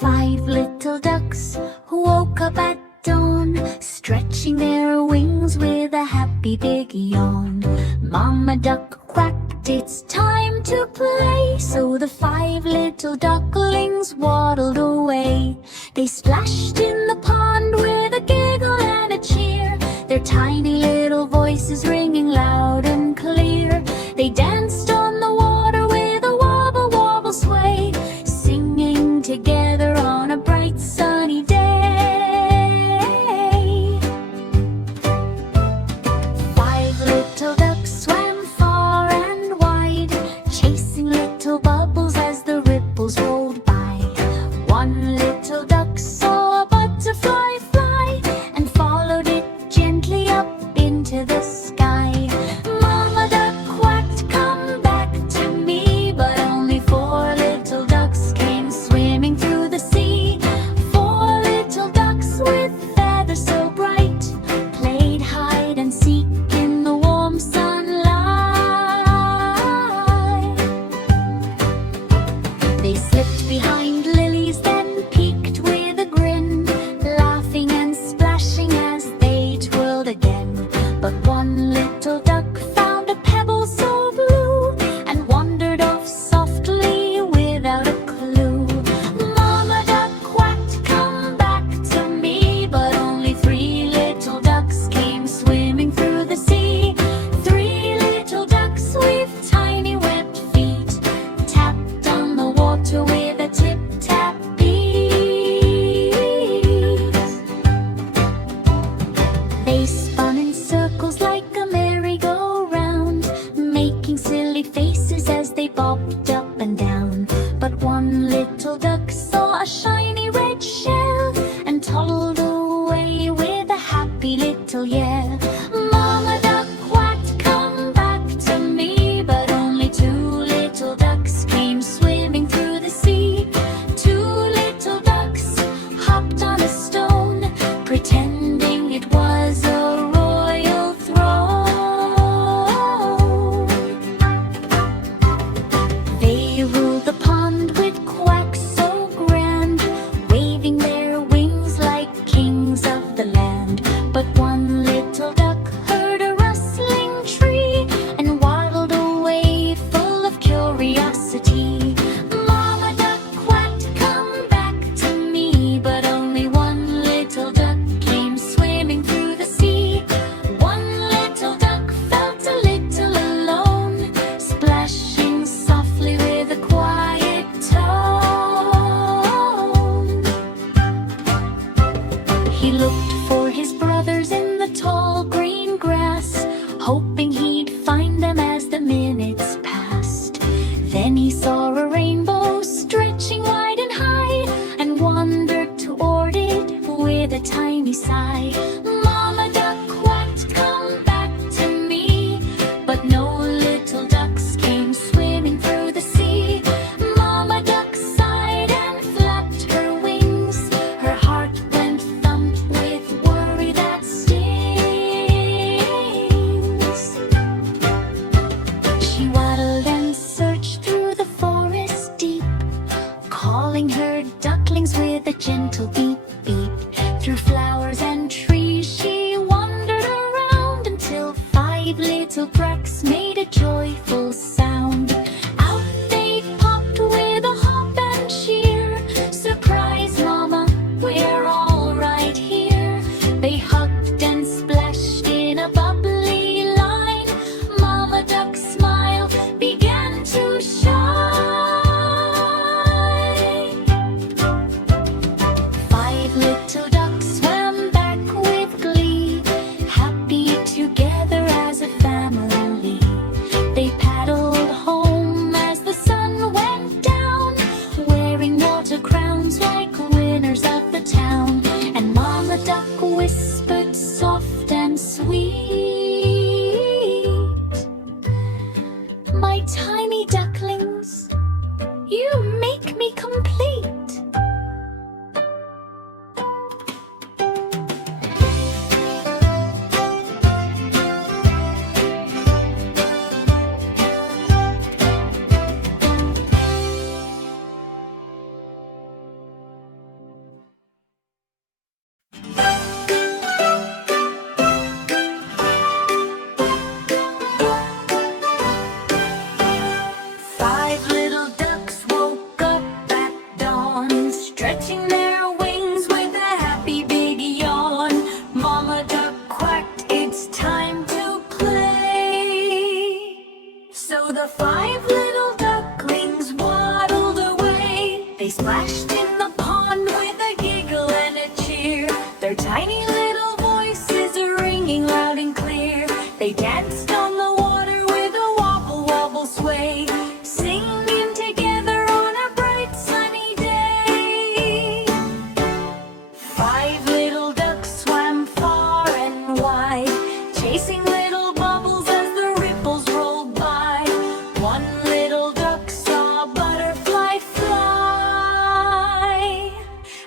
5 little ducks who woke up at dawn, stretching their wings with a happy big yawn. Mama duck quacked, it's time to play. So the 5 little ducklings waddled away. They splashed in the pond with a giggle and a cheer, their tiny little voices ringing loud and clear. They danced on the water with a wobble wobble sway, singing together on a bright sunny day. 5 little ducks swam far and wide, chasing little bubbles as the ripples rolled by. 1 little duck saw a butterfly fly and followed it gently up into the sky. Mama duck quacked, come back to me, but only 4 little ducks came swimming through the sea. 4 little ducks with feathers so bright played hide and seek in the warm sunlight. They slipped behind lilies, then peeked with a grin, laughing and splashing as they twirled again. But 1 little duck found a pebble so blue and wandered off softly without a clue. Mama duck quacked, come back to me, but only 3 little ducks came swimming through the sea. 3 little ducks with tiny webbed feet tapped on the water with a tip-tap beat. They spun in circles like a merry-go-round, making silly faces as they bobbed up and down. But 1 little duck saw a shiny red shell and toddled away with a happy little yell. Mama duck quacked, come back to me, but only 2 little ducks came swimming through the sea. 2 little ducks hopped on a stone, pretending it was a royal throne. They ruled the pond with quacks so grand, waving their wings like kings of the land. But 1 little duck heard a rustling tree and waddled away full of curiosity. Mama duck quacked, come back to me, but only 1 little duck came swimming through the sea. 1 little duck felt a little alone, splashing softly with a quiet tone. He looked for his brothers in the tall green grass, hoping he'd find them as the minutes passed. Then he saw a rainbow stretching wide and high and wandered toward it with a tiny sigh. Mama duck quacked, come back to me, but no little ducks came swimming through the sea. Mama duck sighed and flapped her wings, her heart went thump with worry that stings. She waddled and searched through the forest deep, calling her ducklings with a gentle beep beep. Through flowers and trees she wandered around until 5 little quacks made a joyful sound. Out they popped with a hop and cheer. Surprise, Mama, we're all right here. They hugged and splashed in a bubbly line. Mama duck's smile began to shine. They splashed in the pond with a giggle and a cheer. Their tiny little voices are ringing loud and clear. They danced on the water with a wobble, wobble, sway, singing together on a bright sunny day. 5 little ducks swam far and wide, chasing little bubbles as the ripples rolled by. One little duck saw a butterfly fly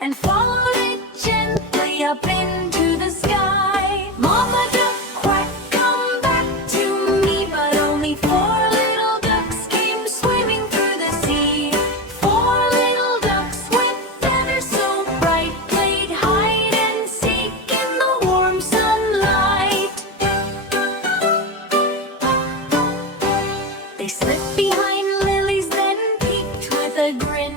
and followed it gently up into the sky. Mama duck quack, come back to me, but only 4 little ducks came swimming through the sea. 4 little ducks with feathers so bright played hide and seek in the warm sunlight. They slipped behind lilies, then peeked with a grin.